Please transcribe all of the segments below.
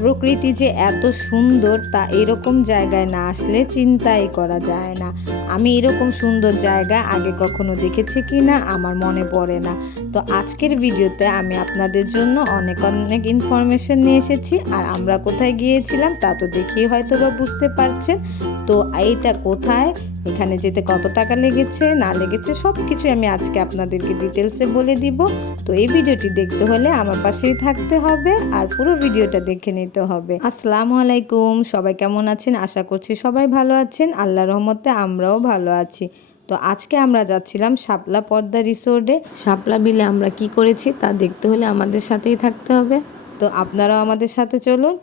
প্রকৃতি যে এত সুন্দর তা এরকম জায়গায় না আসলে চিন্তাই করা যায় না। আমি এরকম সুন্দর জায়গা আগে কখনো দেখেছি কি না আমার মনে পড়ে না। তো আজকের ভিডিওতে আমি আপনাদের জন্য অনেক অনেক ইনফরমেশন নিয়ে এসেছি। আর আমরা কোথায় গিয়েছিলাম তা তো দেখেই হয়তো বা বুঝতে পারছেন। তো এইটা কোথায়? এখানে যেতে কত টাকা লেগেছে, না লেগেছে সব কিছু আমি আজকে আপনাদেরকে ডিটেলসে বলে দিব। তো এই ভিডিওটি দেখতে হলে আমার পাশেই থাকতে হবে আর পুরো ভিডিওটা দেখে নিতে হবে। আসসালামু আলাইকুম, সবাই কেমন আছেন? আশা করছি সবাই ভালো আছেন। আল্লাহ রহমতে আমরাও ভালো আছি। তো আজকে আমরা যাচ্ছিলাম শাপলা পদ্মা রিসোর্টে শাপলা বিলে আমরা কি করেছি তা দেখতে হলে আমাদের সাথেই থাকতে হবে। তো আপনারাও আমাদের সাথে চলুন।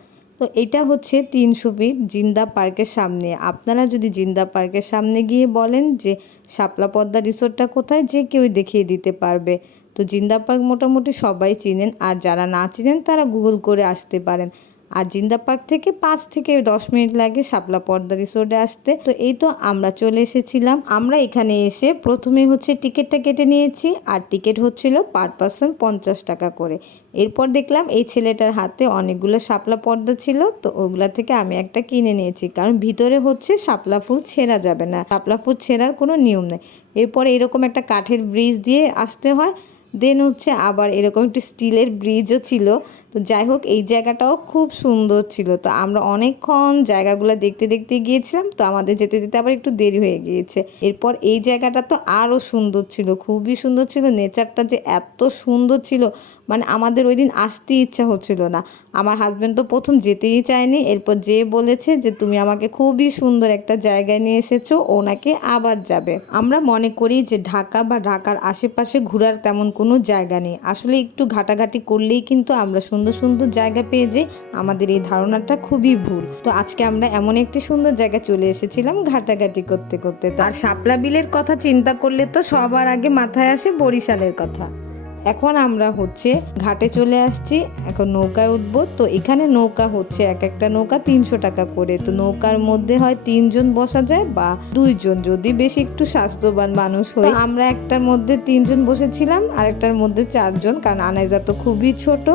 তো এটা হচ্ছে তিনশো ফিট জিন্দা পার্কের সামনে। আপনারা যদি জিন্দা পার্কের সামনে গিয়ে বলেন যে শাপলা পদ্মা রিসোর্টটা কোথায়, যে কেউ দেখিয়ে দিতে পারবে। তো জিন্দা পার্ক মোটামুটি সবাই চিনেন, আর যারা না চিনেন তারা গুগল করে আসতে পারেন। আর জিন্দা পার্ক থেকে পাঁচ থেকে দশ মিনিট লাগে শাপলা পর্দা রিসোর্টে আসতে। তো এই তো আমরা চলে এসেছিলাম। আমরা এখানে এসে প্রথমে হচ্ছে টিকিটটা কেটে নিয়েছি আর টিকিট হচ্ছিল পার পার্সন পঞ্চাশ টাকা করে। এরপর দেখলাম এই ছেলেটার হাতে অনেকগুলো শাপলা পর্দা ছিল, তো ওগুলা থেকে আমি একটা কিনে নিয়েছি। কারণ ভিতরে হচ্ছে শাপলা ফুল ছেঁড়া যাবে না। শাপলা ফুল ছেঁড়ার কোনো নিয়ম নেই। এরপর এরকম একটা কাঠের ব্রিজ দিয়ে আসতে হয়। দেন হচ্ছে আবার এরকম একটি স্টিলের ব্রিজও ছিল। তো যাই হোক, এই জায়গাটাও খুব সুন্দর ছিল। তো আমরা অনেকক্ষণ জায়গাগুলো দেখতে দেখতে গিয়েছিলাম। তো আমাদের যেতে যেতে আবার একটু দেরি হয়ে গিয়েছে। এরপর এই জায়গাটা তো আরও সুন্দর ছিল, খুবই সুন্দর ছিল। নেচারটা যে এত সুন্দর ছিল মানে আমাদের ওই দিন আসতে ইচ্ছা হচ্ছিল না। আমার হাজব্যান্ড তো প্রথম যেতেই চায়নি, এরপর যে বলেছে যে তুমি আমাকে খুবই সুন্দর একটা জায়গায় নিয়ে এসেছ ওনাকে আবার যাবে। আমরা মনে করি যে ঢাকা বা ঢাকার আশেপাশে ঘোরার তেমন কোনো জায়গা নেই। আসলে একটু ঘাটাঘাটি করলেই কিন্তু আমরা সুন্দর সুন্দর জায়গা পেয়ে যাই, আমাদের এই ধারণাটা খুবই ভুল। তো আজকে আমরা এমন একটি সুন্দর জায়গায় চলে এসেছিলাম ঘাটাঘাটি করতে করতে। আর শাপলা বিলের কথা চিন্তা করলে তো সবার আগে মাথায় আসে বরিশালের কথা। এখন আমরা হচ্ছে ঘাটে চলে আসছি, এখন নৌকায় উঠবো। তো এখানে নৌকা হচ্ছে এক একটা নৌকা তিনশো টাকা করে। তো নৌকার মধ্যে হয় তিনজন বসা যায় বা দুইজন, যদি বেশি একটু স্বাস্থ্যবান মানুষ হয় আমরা একটার মধ্যে তিনজন বসেছিলাম আর একটার মধ্যে চারজন, কারণ আনাইজা তো খুবই ছোট।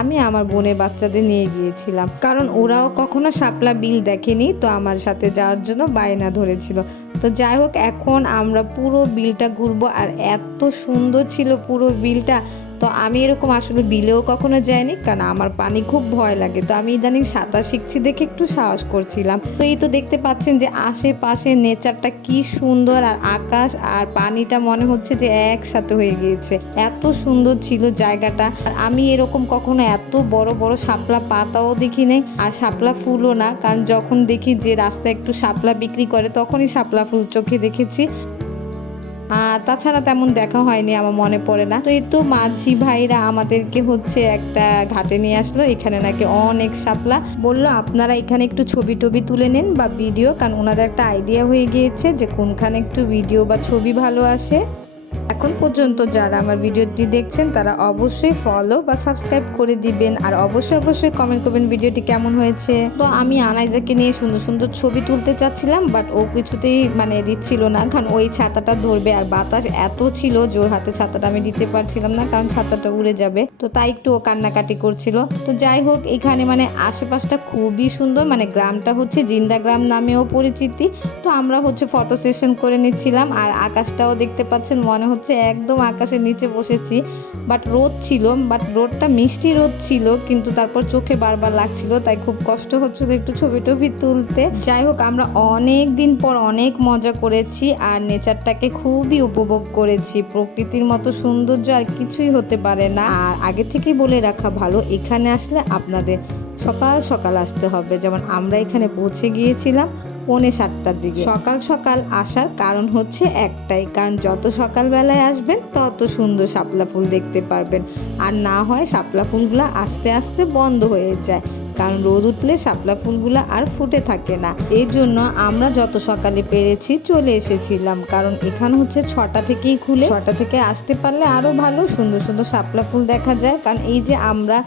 আমি আমার বোনের বাচ্চাদের নিয়ে গিয়েছিলাম। কারণ ওরাও কখনো শাপলা বিল দেখেনি, তো আমার সাথে যাওয়ার জন্য বায়না ধরেছিল। তো যাই হোক এখন আমরা পুরো বিলটা ঘুরবো আর এত সুন্দর ছিল পুরো বিলটা। তো আমি এরকম আসলে বিলেও কখনো যাইনি, কারণ আমার পানি খুব ভয় লাগে। তো আমি ইদানিং সাঁতার শিখছি দেখে একটু সাহস করছিলাম। তো এই তো দেখতে পাচ্ছেন যে আশেপাশে নেচারটা কি সুন্দর আর আকাশ আর পানিটা মনে হচ্ছে যে একসাথে হয়ে গিয়েছে। এত সুন্দর ছিল জায়গাটা। আর আমি এরকম কখনো এত বড় বড় শাপলা পাতাও দেখি নাই আর শাপলা ফুলও না। কারণ যখন দেখি যে রাস্তায় একটু শাপলা বিক্রি করে, তখনই শাপলা ফুল চোখে দেখেছি। আর তাছাড়া তেমন দেখা হয়নি, আমার মনে পড়ে না। তো এই তো মাঝি ভাইরা আমাদেরকে হচ্ছে একটা ঘাটে নিয়ে আসলো, এখানে নাকি অনেক শাপলা। বলল, আপনারা এখানে একটু ছবি টবি তুলে নেন বা ভিডিও কারণ ওনাদের একটা আইডিয়া হয়ে গিয়েছে যে কোনখানে একটু ভিডিও বা ছবি ভালো আসে। এখন পর্যন্ত যারা আমার ভিডিওটি দেখছেন, তারা অবশ্যই ফলো বা সাবস্ক্রাইব করে দিবেন। আর অবশ্যই অবশ্যই কমেন্ট করবেন ভিডিওটি কেমন হয়েছে। তো আমি আনাইজাকে নিয়ে সুন্দর সুন্দর ছবি তুলতে চাচ্ছিলাম বাট ও কিছুতেই মানে দিচ্ছিল না, কারণ ওই ছাতাটা ধরবে আর বাতাস এত ছিল যে ওর হাতে ছাতাটা আমি দিতে পারছিলাম না, কারণ ছাতাটা উড়ে যাবে। তো তাই একটু ও কান্নাকাটি করছিল। তো যাই হোক, এখানে মানে আশেপাশটা খুবই সুন্দর মানে গ্রামটা হচ্ছে জিন্দা গ্রাম নামেও পরিচিতি। তো আমরা হচ্ছে ফটো সেশন করে নিচ্ছিলাম, আর আকাশটাও দেখতে পাচ্ছেন, মনে হচ্ছে একদম আকাশের নিচে বসেছি বাট রোদ ছিল বাট রোদটা মিষ্টি রোদ ছিল, কিন্তু তারপর চোখে বারবার লাগছিল, তাই খুব কষ্ট হচ্ছিল একটু ছবি টবি তুলতে। যাই হোক, আমরা অনেক দিন পর অনেক মজা করেছি, আর নেচারটাকে খুবই উপভোগ করেছি। প্রকৃতির মতো সৌন্দর্য আর কিছুই হতে পারে না। আর আগে থেকেই বলে রাখা ভালো, এখানে আসলে আপনাদের সকাল সকাল আসতে হবে। যেমন আমরা এখানে পৌঁছে গিয়েছিলাম পৌনে সাতটার দিকে। সকাল সকাল আসার কারণ হচ্ছে একটাই, কারণ যত সকালবেলায় আসবেন, তত সুন্দর শাপলা ফুল দেখতে পারবেন। আর না হয় শাপলা ফুলগুলো আস্তে আস্তে বন্ধ হয়ে যায়, কারণ রোদ উঠলে শাপলা ফুলগুলো আর ফুটে থাকে না। এই জন্য আমরা যত সকালে পেরেছি চলে এসেছিলাম, কারণ এখানে হচ্ছে ছটা থেকেই খুলে। ছটা থেকে আসতে পারলে আরও ভালো সুন্দর সুন্দর শাপলা ফুল দেখা যায়, কারণ এই যে আমরা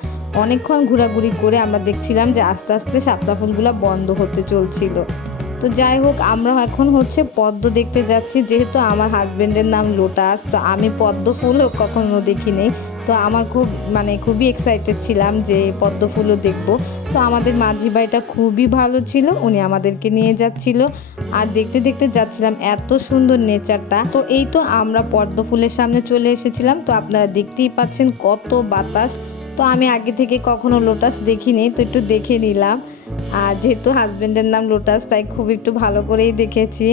অনেকক্ষণ ঘোরাঘুরি করে আমরা দেখছিলাম যে আস্তে আস্তে শাপলা ফুলগুলো বন্ধ হতে চলছিল। তো যাই হোক, আমরা এখন হচ্ছে পদ্ম দেখতে যাচ্ছি। যেহেতু আমার হাজবেন্ডের নাম লোটাস তো আমি পদ্ম ফুলও কখনো দেখি নেই তো আমার খুব মানে খুবই এক্সাইটেড ছিলাম যে পদ্ম ফুলও দেখব। তো আমাদের মাঝি ভাইটা খুবই ভালো ছিল, উনি আমাদেরকে নিয়ে যাচ্ছিল। আর দেখতে দেখতে যাচ্ছিলাম এত সুন্দর নেচারটা। তো এই তো আমরা পদ্ম ফুলের সামনে চলে এসেছিলাম। তো আপনারা দেখতেই পাচ্ছেন কত বাতাস। তো আমি আগে থেকে কখনো লোটাস দেখিনি, তো একটু দেখে নিলাম। আর যেহেতু হাজব্যান্ডের নাম লোটাস, তাই খুব একটু ভালো করেই দেখেছি।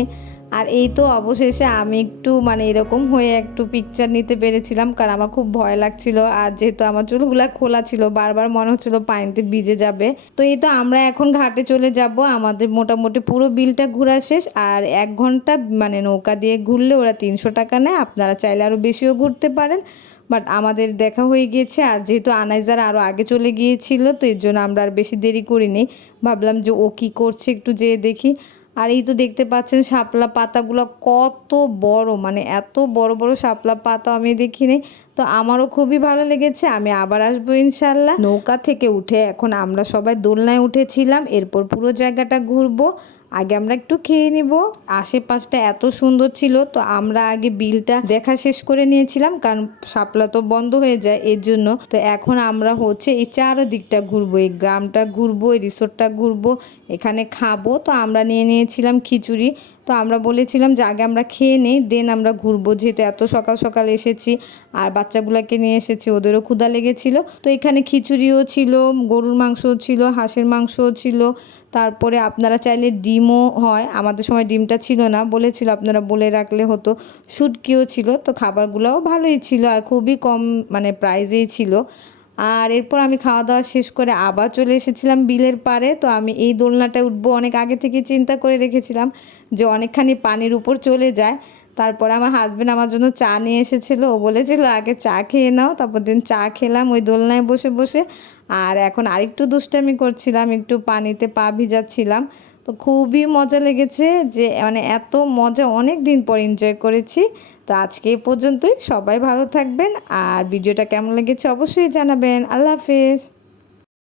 আর এই তো অবশেষে আমি একটু মানে এরকম হয়ে একটু পিকচার নিতে পেরেছিলাম, কারণ আমার খুব ভয় লাগছিল। আর যেহেতু আমার চুলগুলা খোলা ছিল, বারবার মনে হচ্ছিল পানিতে ভিজে যাবে। তো এই তো আমরা এখন ঘাটে চলে যাব। আমাদের মোটামুটি পুরো বিলটা ঘোরা শেষ। আর এক ঘণ্টা মানে নৌকা দিয়ে ঘুরলে ওরা তিনশো টাকা নেয়। আপনারা চাইলে আরও বেশিও ঘুরতে পারেন। বাট আমাদের দেখা হয়ে গিয়েছে আর যেহেতু আনাইজার আরও আগে চলে গিয়েছিল, তো এর জন্য আমরা আর বেশি দেরি করিনি। ভাবলাম যে ও কী করছে একটু যেয়ে দেখি। আর এই তো দেখতে পাচ্ছেন শাপলা পাতাগুলো কত বড় মানে এত বড় বড় শাপলা পাতা আমি দেখিনি। তো আমারও খুবই ভালো লেগেছে, আমি আবার আসব ইনশাল্লাহ নৌকা থেকে উঠে এখন আমরা সবাই দোলনায় উঠেছিলাম, এরপর পুরো জায়গাটা ঘুরবো। আগে আমরা একটু খেয়ে নিব। আশেপাশটা এত সুন্দর ছিল, তো আমরা আগে বিলটা দেখা শেষ করে নিয়েছিলাম, কারণ সাপলা তো বন্ধ হয়ে যায় এর জন্য তো এখন আমরা হচ্ছে এই চারোদিকটা ঘুরবো, এই গ্রামটা ঘুরবো, এই রিসোর্টটা ঘুরবো, এখানে খাব। তো আমরা নিয়ে নিয়েছিলাম খিচুড়ি তো আমরা বলেছিলাম যে আগে আমরা খেয়ে নেই, দেন আমরা ঘুরবো। যেহেতু এত সকাল সকাল এসেছি আর বাচ্চাগুলোকে নিয়ে এসেছি, ওদেরও ক্ষুধা লেগেছিল। তো এখানে খিচুড়িও ছিল, গরুর মাংসও ছিল, হাঁসের মাংসও ছিল। তারপরে আপনারা চাইলে ডিমও হয়, আমাদের সময় ডিমটা ছিল না, বলেছিল আপনারা বলে রাখলে হতো। শুটকিও ছিল, তো খাবারগুলোও ভালোই ছিল আর খুবই কম মানে প্রাইজেই ছিল। আর এরপর আমি খাওয়া দাওয়া শেষ করে আবার চলে এসেছিলাম বিলের পাড়ে। তো আমি এই দোলনাটায় উঠবো অনেক আগে থেকে চিন্তা করে রেখেছিলাম যে অনেকখানি পানির উপর চলে যায়। তারপরে আমার হাজব্যান্ড আমার জন্য চা নিয়ে এসেছিল। ও বলেছিল, আগে চা খেয়ে নাও। তারপর দিন চা খেলাম ওই দোলনায় বসে বসে। আর এখন আরেকটু দুষ্টামি করছিলাম, একটু পানিতে পা ভিজাচ্ছিলাম। তো খুবই মজা লেগেছে যে মানে এত মজা অনেক দিন পর এনজয় করেছি। তো আজকে এই পর্যন্তই। সবাই ভালো থাকবেন আর ভিডিওটা কেমন লেগেছে অবশ্যই জানাবেন। আল্লাহ হাফেজ।